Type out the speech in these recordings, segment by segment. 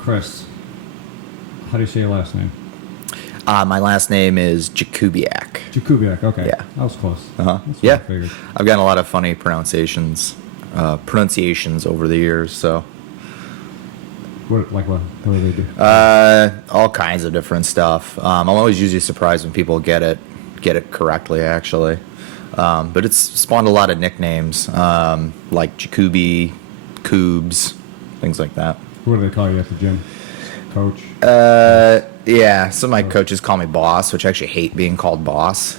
Chris, how do you say your last name? My last name is Jakubiak. Jakubiak. Okay. Yeah. That was close. Uh-huh. That's what Yeah. I figured. I've gotten a lot of funny pronunciations over the years, so. What do they do? All kinds of different stuff. I'm always usually surprised when people get it correctly, actually. But it's spawned a lot of nicknames, like Jakubi, Coobs, things like that. What do they call you at the gym? Coach? Yeah, some of my coaches call me boss, which I actually hate being called boss.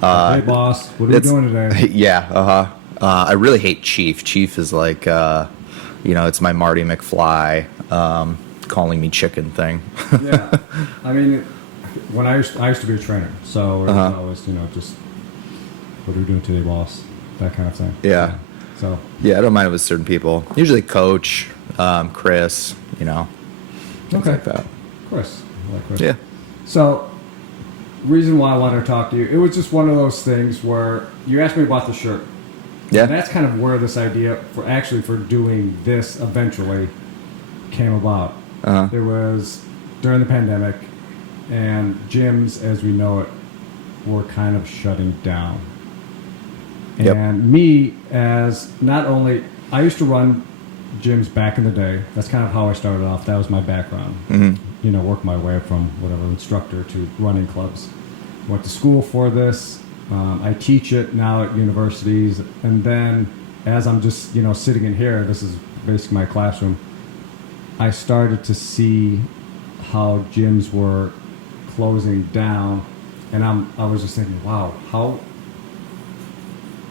Hey, boss. What are we doing today? Yeah, I really hate chief. Chief is like, it's my Marty McFly calling me chicken thing. Yeah. I mean, when I used to be a trainer, so it was always, just, what are we doing today, boss? That kind of thing. Yeah. So. Yeah, I don't mind it with certain people. Usually coach, Chris, things like that. Chris. I like Chris. Yeah. So, reason why I wanted to talk to you, it was just one of those things where you asked me about the shirt. Yeah. And that's kind of where this idea for doing this eventually came about. It was during the pandemic, and gyms, as we know it, were kind of shutting down. Yep. And me, as not only, I used to run gyms back in the day. That's kind of how I started off. That was my background. Mm-hmm. Worked my way from whatever instructor to running clubs. Went to school for this. I teach it now at universities. And then as I'm just, sitting in here, this is basically my classroom, I started to see how gyms were closing down. And I was just thinking, wow, how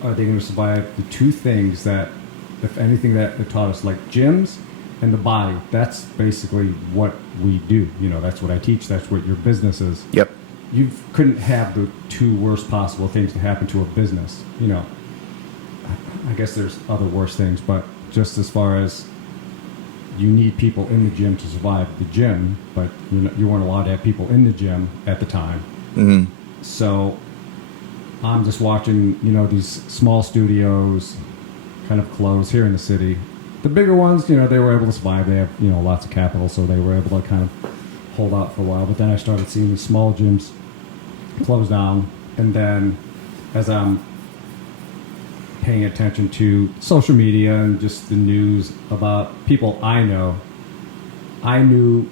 are they going to survive the two things that, if anything, that it taught us, like gyms and the body? That's basically what we do. That's what I teach. That's what your business is. Yep. You couldn't have the two worst possible things to happen to a business. I guess there's other worse things, but just as far as you need people in the gym to survive the gym, but you weren't allowed to have people in the gym at the time. Mm-hmm. So I'm just watching, these small studios kind of close here in the city. The bigger ones, they were able to survive. They have, lots of capital, so they were able to kind of hold out for a while. But then I started seeing these small gyms close down. And then as I'm paying attention to social media and just the news about people I know, I knew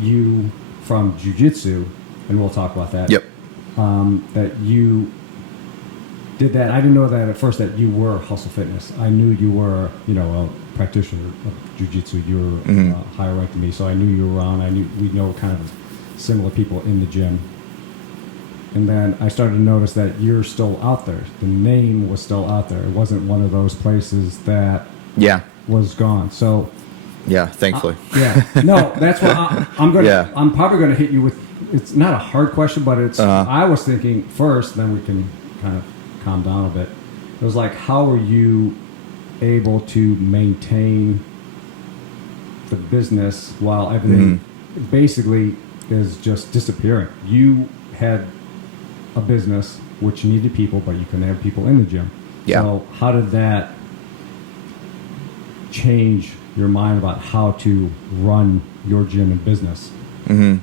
you from jiujitsu, and we'll talk about that. Yep. That you did that. I didn't know that at first that you were Hustle Fitness. I knew you were, a practitioner of jiu-jitsu. You were higher ranked than me, so I knew you were around. I knew we know kind of similar people in the gym. And then I started to notice that you're still out there. The name was still out there. It wasn't one of those places that was gone. So yeah, thankfully. No, that's what I'm going to. Yeah. I'm probably going to hit you with. It's not a hard question, but it's. I was thinking first, then we can kind of calm down a bit. It was like, how are you able to maintain the business while everything basically is just disappearing? You had a business which needed people, but you couldn't have people in the gym. Yeah. So how did that change your mind about how to run your gym and business? Mm-hmm.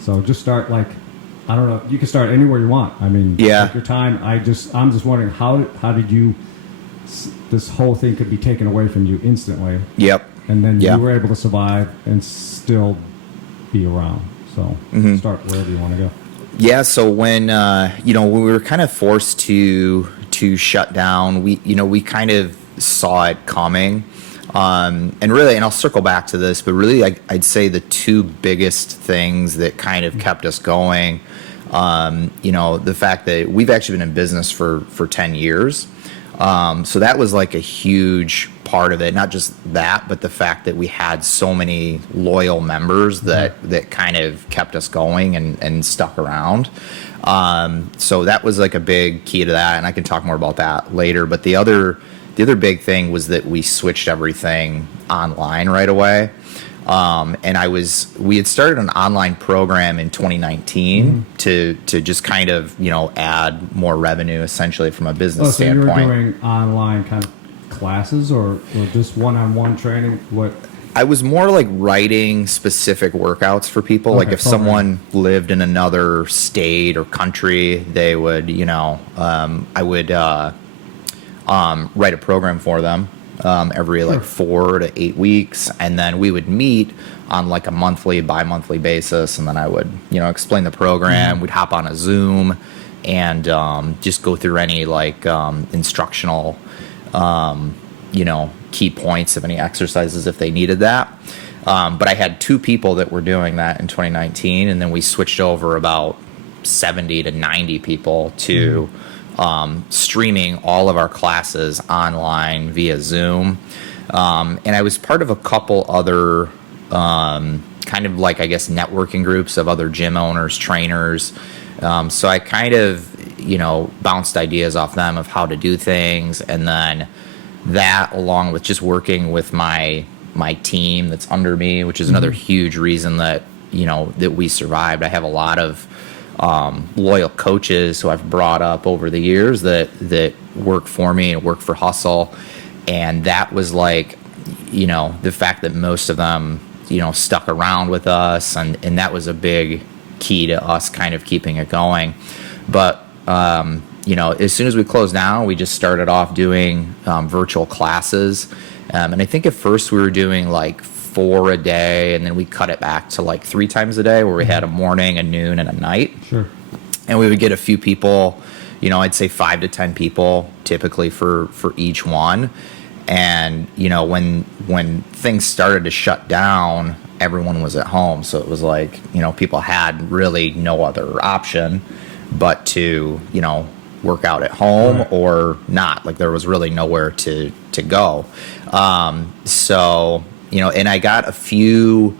So just start I don't know. You can start anywhere you want. I mean, take your time. I'm just wondering how did you? This whole thing could be taken away from you instantly. Yep. And then you were able to survive and still be around. So start wherever you want to go. Yeah. So when when we were kind of forced to shut down, we kind of saw it coming. And I'll circle back to this, but really I'd say the two biggest things that kind of kept us going, the fact that we've actually been in business for 10 years. So that was like a huge part of it, not just that, but the fact that we had so many loyal members that kind of kept us going and stuck around. So that was like a big key to that, and I can talk more about that later. But the other big thing was that we switched everything online right away. And we had started an online program in 2019 to just kind of, add more revenue essentially from a business standpoint. So you were doing online kind of classes or just one-on-one training? What? I was more like writing specific workouts for people. Like Okay, if someone lived in another state or country, they would, I would write a program for them every like 4 to 8 weeks, and then we would meet on like a monthly, bi-monthly basis, and then I would, explain the program. We'd hop on a Zoom and just go through any like instructional, key points of any exercises if they needed that. But I had 2 people that were doing that in 2019, and then we switched over about 70 to 90 people to streaming all of our classes online via Zoom. And I was part of a couple other kind of like, I guess, networking groups of other gym owners, trainers. So I kind of, bounced ideas off them of how to do things. And then that, along with just working with my team that's under me, which is another huge reason that, that we survived. I have a lot of loyal coaches who I've brought up over the years that work for me and work for Hustle. And that was like, the fact that most of them, stuck around with us, and that was a big key to us kind of keeping it going. But, as soon as we closed down, we just started off doing virtual classes. And I think at first we were doing like 4 a day, and then we cut it back to like 3 times a day, where we had a morning, a noon, and a night. Sure. And we would get a few people, I'd say 5 to 10 people typically for each one. And, when things started to shut down, everyone was at home. So it was like, people had really no other option but to, work out at home or not. Like there was really nowhere to go. So, and I got a few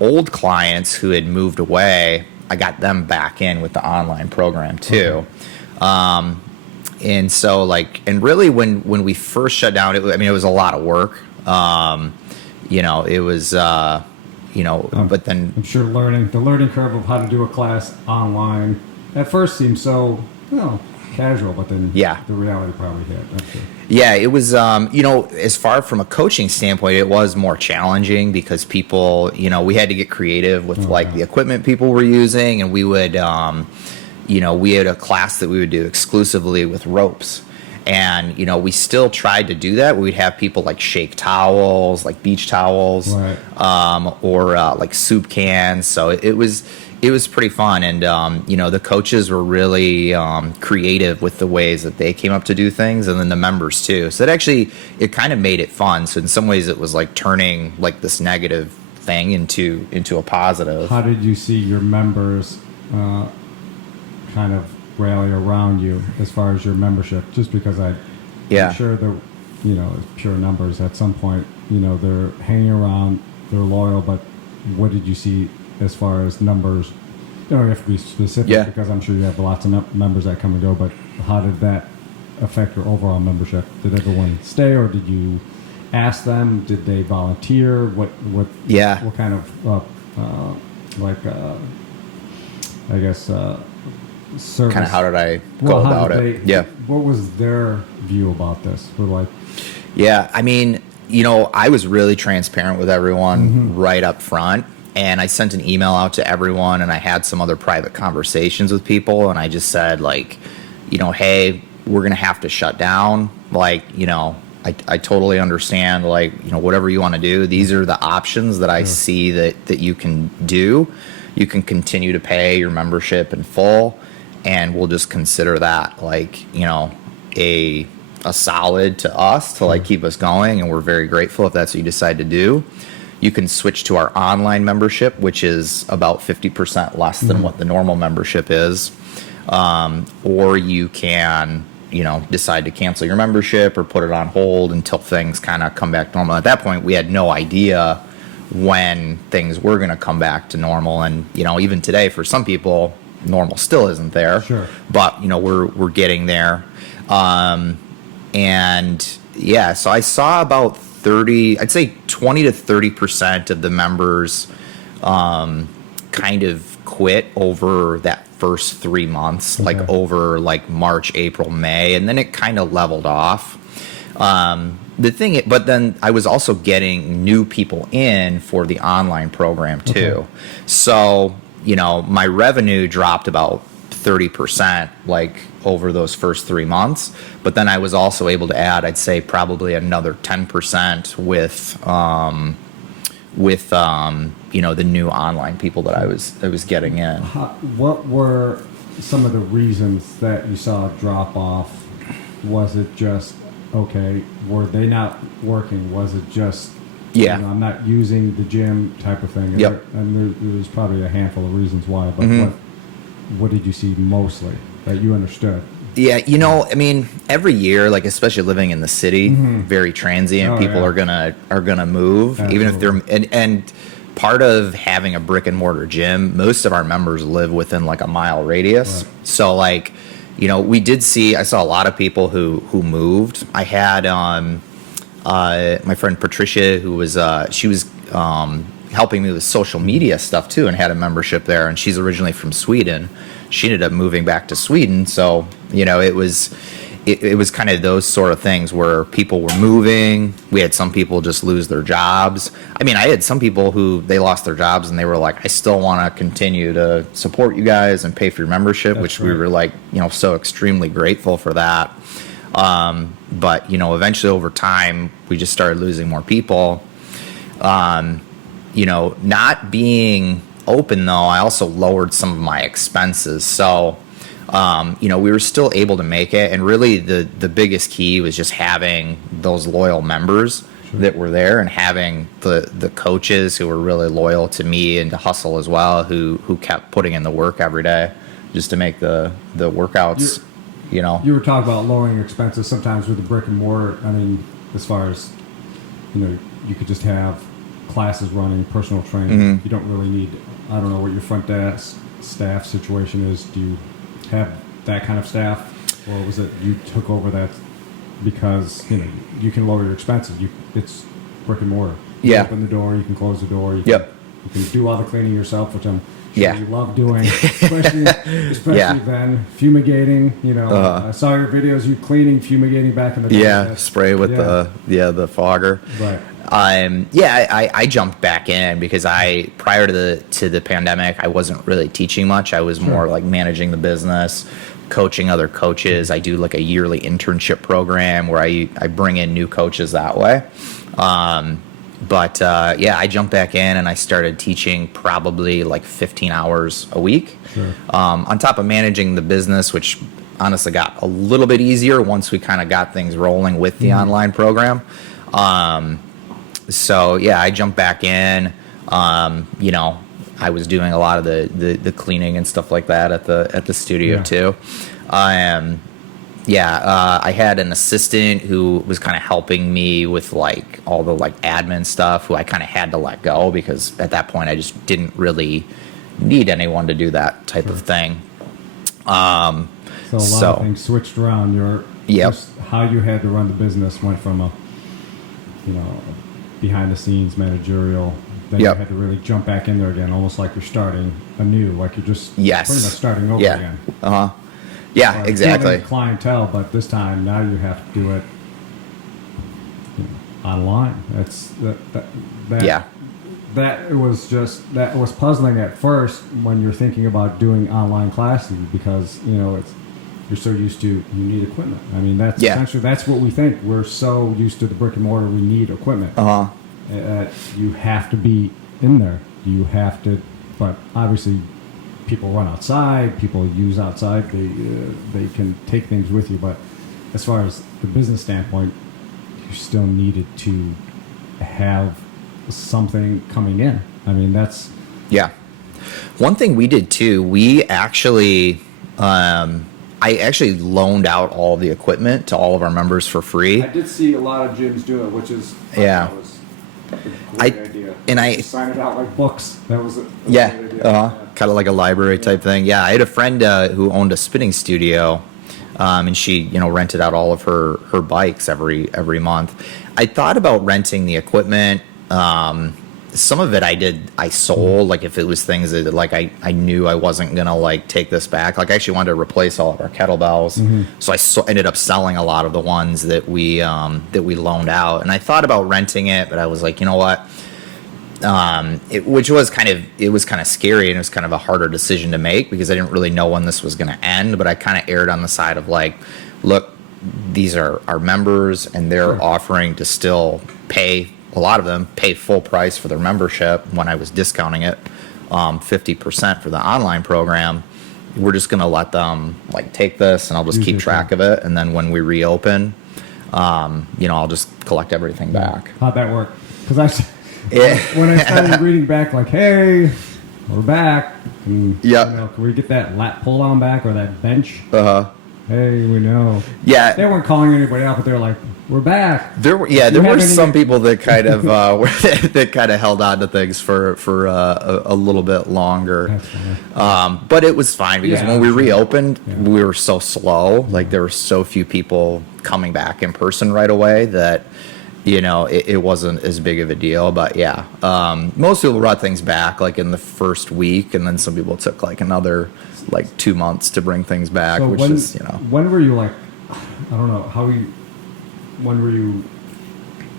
old clients who had moved away. I got them back in with the online program too. And so and really when we first shut down, it was a lot of work. It was, but then I'm sure the learning curve of how to do a class online at first seemed so, casual, but then the reality probably hit. I'm sure. Yeah, it was, as far from a coaching standpoint, it was more challenging because people, we had to get creative with the equipment people were using, and we would, we had a class that we would do exclusively with ropes. And, we still tried to do that. We'd have people shake towels, beach towels, or soup cans. So it was pretty fun. And, the coaches were really creative with the ways that they came up to do things, and then the members too. So it kind of made it fun. So in some ways it was turning this negative thing into a positive. How did you see your members kind of rally around you as far as your membership? Just because I'm sure that, pure numbers at some point, they're hanging around, they're loyal, but what did you see as far as numbers? You have to be specific because I'm sure you have lots of members that come and go, but how did that affect your overall membership? Did everyone stay, or did you ask them? Did they volunteer? What kind of service? Kind of how did I go about it? What was their view about this? I was really transparent with everyone right up front. And I sent an email out to everyone, and I had some other private conversations with people, and I just said, hey, we're going to have to shut down. I totally understand, whatever you want to do. These are the options that I see that you can do. You can continue to pay your membership in full, and we'll just consider that a solid to us to keep us going, and we're very grateful if that's what you decide to do. You can switch to our online membership, which is about 50% less than what the normal membership is. Or you can, decide to cancel your membership or put it on hold until things kind of come back normal. At that point, we had no idea when things were going to come back to normal. And, even today, for some people, normal still isn't there. Sure. But, we're getting there. So I saw about 20 to 30% of the members kind of quit over that first 3 months, over March, April, May, and then it kind of leveled off. But then I was also getting new people in for the online program too. Okay. So, my revenue dropped about 30% like over those first 3 months. But then I was also able to add, I'd say probably another 10% with the new online people that I was getting in. What were some of the reasons that you saw a drop off? Was it just, okay, were they not working? Was it just, Yeah. I'm not using the gym type of thing? Yep. And there's probably a handful of reasons why, but Mm-hmm. what did you see mostly that you understood? Yeah, every year, like especially living in the city, very transient. Oh, People yeah. are gonna move, even if they're and part of having a brick and mortar gym. Most of our members live within like a mile radius, Right. so like, I saw a lot of people who moved. I had my friend Patricia, who was she was helping me with social media stuff too, and had a membership there. And she's originally from Sweden. She ended up moving back to Sweden, so it was kind of those sort of things where people were moving. We had some people just lose their jobs. I had some people who they lost their jobs and they were like, I still want to continue to support you guys and pay for your membership, which we were like, so extremely grateful for that. But eventually over time, we just started losing more people. Not being open though, I also lowered some of my expenses. So, we were still able to make it. And really the biggest key was just having those loyal members that were there, and having the coaches who were really loyal to me and to Hustle as well, who kept putting in the work every day just to make the workouts, You were talking about lowering expenses sometimes with the brick and mortar. As far as, you could just have classes running, personal training. Mm-hmm. You don't really need, I don't know what your front desk staff situation is. Do you have that kind of staff? Or was it you took over that because, you can lower your expenses. It's brick and mortar. You Yeah. open the door, you can close the door. You can do all the cleaning yourself, which I'm sure you love doing, especially then fumigating. I saw your videos, you cleaning, fumigating back in the day. Yeah, spray with the fogger. Right. I jumped back in because prior to the pandemic, I wasn't really teaching much. I was more like managing the business, coaching other coaches. I do like a yearly internship program where I bring in new coaches that way. But I jumped back in and I started teaching probably like 15 hours a week. Sure. On top of managing the business, which honestly got a little bit easier once we kind of got things rolling with the online program. So I jumped back in. I was doing a lot of the cleaning and stuff like that at the studio too. I had an assistant who was kind of helping me with like all the like admin stuff, who I kind of had to let go because at that point I just didn't really need anyone to do that type of thing. So a lot of things switched around. Just how you had to run the business went from a behind the scenes managerial. Then you had to really jump back in there again, almost like you're starting anew, like you're just pretty much starting over again. Yeah, exactly. Clientele, but this time now you have to do it online. That was puzzling at first when you're thinking about doing online classes because you're so used to you need equipment. That's essentially that's what we think. We're so used to the brick and mortar. We need equipment. You have to be in there. You have to, but obviously people run outside, people use outside, they can take things with you, but as far as the business standpoint, you still needed to have something coming in. That's... Yeah. One thing we did too, we actually, I actually loaned out all the equipment to all of our members for free. I did see a lot of gyms do it, which is... a great idea. And I sign it out like books. That was a kind of like a library type thing. Yeah, I had a friend who owned a spinning studio, and she rented out all of her bikes every month. I thought about renting the equipment, some of it I sold, like if it was things that like I knew I wasn't gonna like take this back. Like I actually wanted to replace all of our kettlebells, so I ended up selling a lot of the ones that we loaned out. And I thought about renting it, but I was like, you know what? Which was kind of scary, and it was kind of a harder decision to make because I didn't really know when this was going to end. But I kind of erred on the side of like, look, these are our members, and they're offering to still pay. A lot of them pay full price for their membership when I was discounting it 50% for the online program. We're just going to let them like take this, and I'll just keep track of it. And then when we reopen, I'll just collect everything back. How'd that work? Because when I started reading back, like, hey, we're back. Can we get that lat pull down back or that bench? Hey, we know. Yeah. They weren't calling anybody out, but they were like, we're back. There were some people that kind of that kind of held on to things for a little bit longer. But it was fine because when we reopened, we were so slow. Like there were so few people coming back in person right away that it wasn't as big of a deal. But most people brought things back like in the first week, and then some people took like another like 2 months to bring things back. So when were you like, I don't know when were you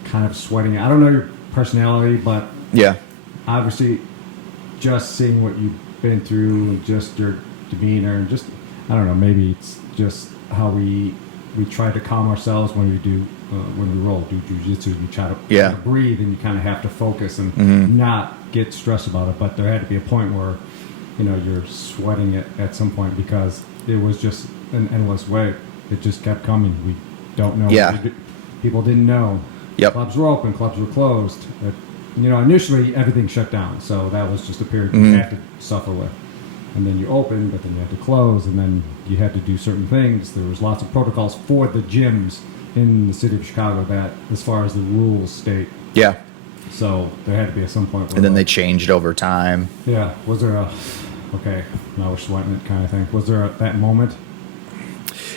kind of sweating? I don't know your personality, but obviously just seeing what you've been through and just your demeanor and just, I don't know, maybe it's just how we try to calm ourselves when we do when we do jiu-jitsu. You try to breathe, and you kind of have to focus and not get stressed about it. But there had to be a point where you're sweating it at some point because it was just an endless wave. It just kept coming. We don't know. People didn't know. Clubs were open, clubs were closed. Initially everything shut down, so that was just a period you had to suffer with. And then you open, but then you had to close, and then you had to do certain things. There was lots of protocols for the gyms in the city of Chicago that, as far as the rules state. So there had to be at some point. And then they changed over time. Was there now we're sweating it kind of thing? Was there that moment?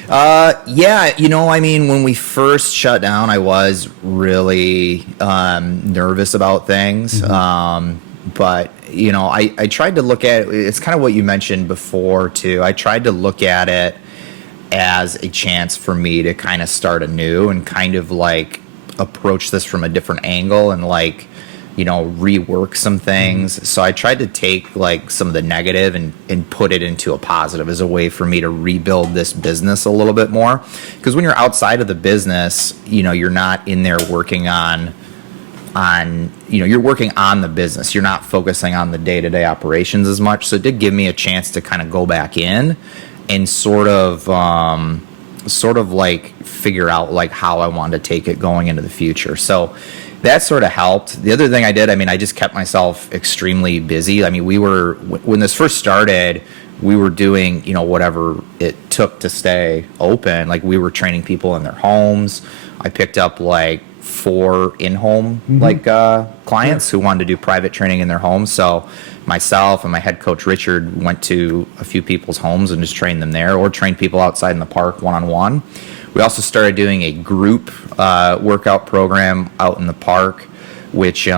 When we first shut down, I was really nervous about things. But, I tried to look at it. It's kind of what you mentioned before, too. I tried to look at it as a chance for me to kind of start anew and kind of like approach this from a different angle and like, rework some things. So I tried to take like some of the negative and put it into a positive as a way for me to rebuild this business a little bit more. Because when you're outside of the business, you're not in there working on you're working on the business. You're not focusing on the day-to-day operations as much. So it did give me a chance to kind of go back in and sort of like figure out like how I wanted to take it going into the future. So that sort of helped. The other thing I did, I just kept myself extremely busy. When this first started, we were doing, whatever it took to stay open. Like we were training people in their homes. I picked up like 4 in-home clients who wanted to do private training in their homes. So myself and my head coach Richard went to a few people's homes and just trained them there, or trained people outside in the park one-on-one. We also started doing a group workout program out in the park, which it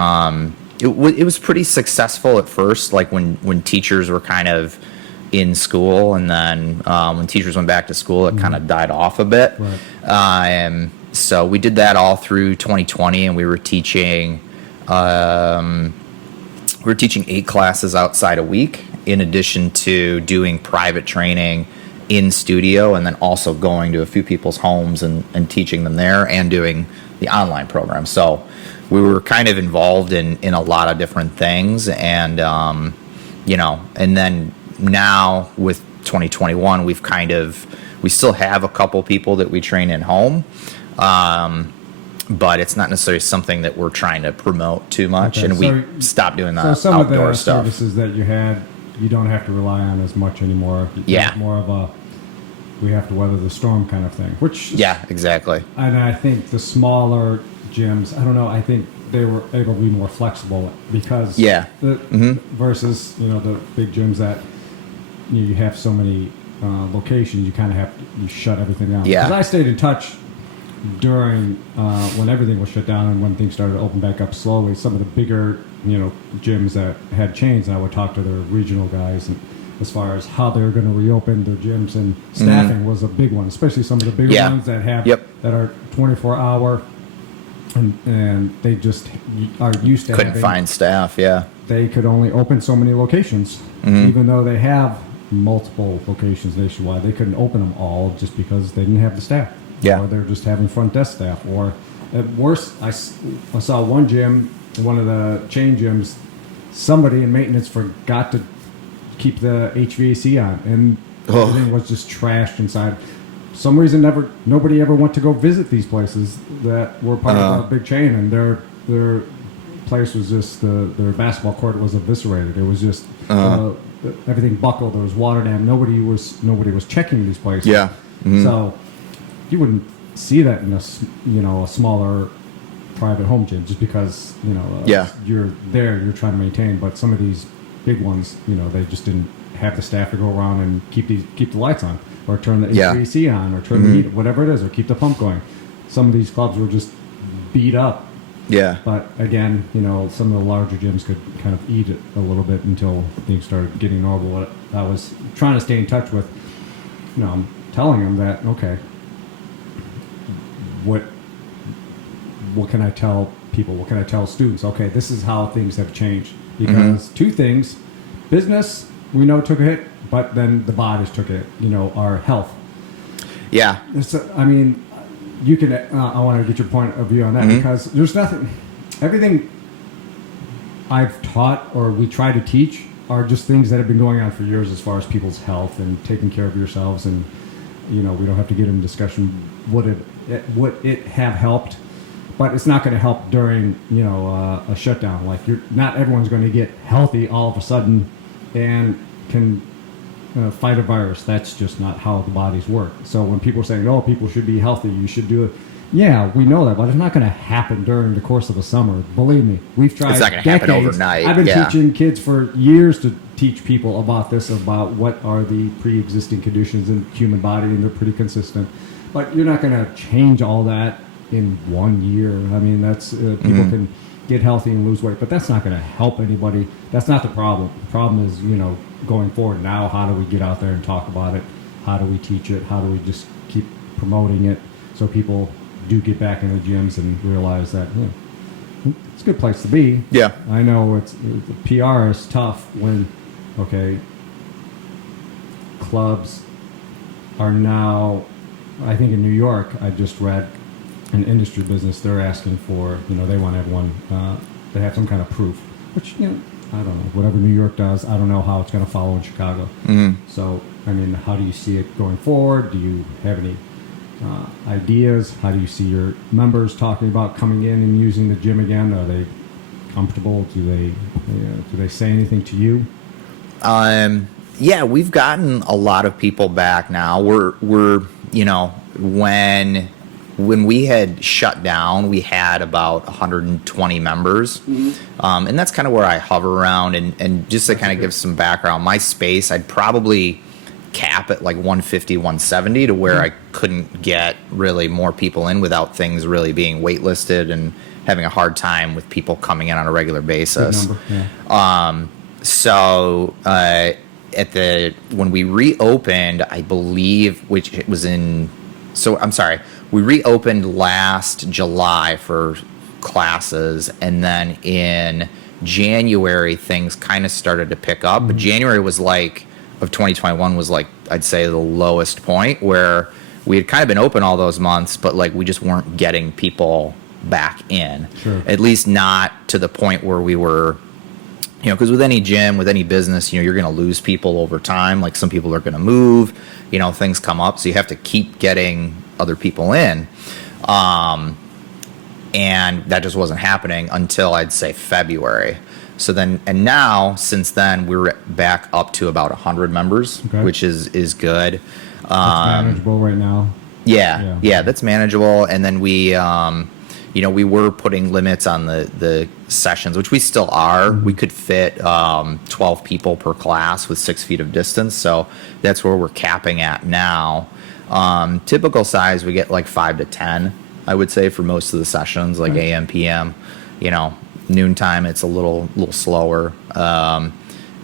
was pretty successful at first, like when teachers were kind of in school, and then when teachers went back to school, it kind of died off a bit. So we did that all through 2020, and we were teaching 8 classes outside a week, in addition to doing private training in studio, and then also going to a few people's homes and teaching them there, and doing the online program. So we were kind of involved in a lot of different things, and and then now with 2021, we still have a couple people that we train in home, but it's not necessarily something that we're trying to promote too much, and we stopped doing that some outdoor of the stuff. Services that you had, you don't have to rely on as much anymore. It's more of a we have to weather the storm kind of thing. Which exactly. And I think the smaller gyms, I don't know, I think they were able to be more flexible because versus the big gyms that you have so many locations, you kind of have to shut everything down. Because I stayed in touch during when everything was shut down and when things started to open back up slowly, some of the bigger, gyms that had chains, I would talk to their regional guys and as far as how they're going to reopen their gyms, and staffing was a big one, especially some of the bigger ones that have that are 24-hour, and they just are used to couldn't find staff. Yeah, they could only open so many locations, even though they have multiple locations nationwide. They couldn't open them all just because they didn't have the staff. Yeah, or they're just having front desk staff, or at worst, I saw one gym, one of the chain gyms, somebody in maintenance forgot to keep the HVAC on, and everything was just trashed inside. For some reason, nobody ever went to go visit these places that were part of a big chain, and their place was just their basketball court was eviscerated. It was just everything buckled. There was water dam. Nobody was checking these places. Yeah. So you wouldn't see that in a smaller private home gym just because you're there, you're trying to maintain. But some of these big ones, they just didn't have the staff to go around and keep the lights on, or turn the HVAC on, or turn the heat, whatever it is, or keep the pump going. Some of these clubs were just beat up. Yeah. But again, some of the larger gyms could kind of eat it a little bit until things started getting normal. What I was trying to stay in touch with, I'm telling them that, okay, what can I tell people? What can I tell students? Okay, this is how things have changed. Because two things, business, we know took a hit, but then the bodies took a hit, our health. Yeah. You can, I want to get your point of view on that, because there's everything I've taught or we try to teach are just things that have been going on for years as far as people's health and taking care of yourselves. And, we don't have to get into discussion would it have helped. But it's not going to help during, a shutdown. Like, not everyone's going to get healthy all of a sudden and can fight a virus. That's just not how the bodies work. So when people are saying, "Oh, people should be healthy, you should do it," yeah, we know that, but it's not going to happen during the course of the summer. Believe me, we've tried. It's not going to happen overnight. I've been teaching kids for years to teach people about this, about what are the pre-existing conditions in the human body, and they're pretty consistent. But you're not going to change all that in 1 year. That's people can get healthy and lose weight, but that's not going to help anybody. That's not the problem. The problem is, going forward now, how do we get out there and talk about it? How do we teach it? How do we just keep promoting it so people do get back in the gyms and realize that it's a good place to be. Yeah. I know PR is tough when, clubs are now, I think in New York, I just read an industry business, they're asking for, they want everyone, they have some kind of proof, which, I don't know, whatever New York does, I don't know how it's going to follow in Chicago. So, how do you see it going forward? Do you have any ideas? How do you see your members talking about coming in and using the gym again? Are they comfortable? Do they say anything to you? Yeah, we've gotten a lot of people back now. We're when we had shut down, we had about 120 members. And that's kind of where I hover around. And just to kind of give some background, my space, I'd probably cap at like 150, 170 to where I couldn't get really more people in without things really being waitlisted and having a hard time with people coming in on a regular basis. So when we reopened, I believe, which it was we reopened last July for classes, and then in January things kind of started to pick up. But January of 2021 was like, I'd say, the lowest point, where we had kind of been open all those months, but like we just weren't getting people back in. Sure. At least not to the point where we were, because with any gym, with any business, you're going to lose people over time. Like, some people are going to move, things come up, so you have to keep getting other people in. And that just wasn't happening until, I'd say, February. So then, and now, since then, we're back up to about 100 members, which is good. That's manageable right now. Yeah, that's manageable. And then we we were putting limits on the sessions, which we still are. We could fit 12 people per class with 6 feet of distance. So that's where we're capping at now. Typical size, we get like 5 to 10. I would say, for most of the sessions, like Right. AM, PM. You know, noontime it's a little slower,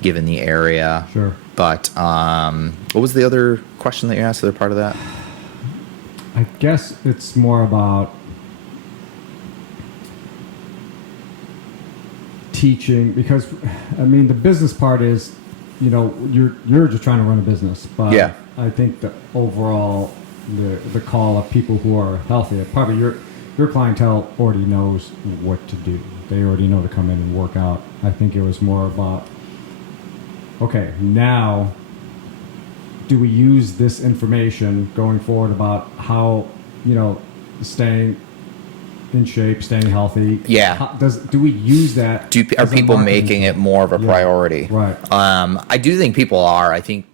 given the area. Sure. But what was the other question that you asked? The other part of that? I guess it's more about teaching, because I mean the business part is, you know, you're just trying to run a business, but Yeah. I think the overall the call of people who are healthy, probably your clientele already knows what to do. They already know to come in and work out. I think it was more about, okay, now do we use this information going forward about how, you know, staying in shape, staying healthy? Yeah. Do we use that? Are as a people marketing making tool? it more of a Yeah. priority? Right. I do think people are. I think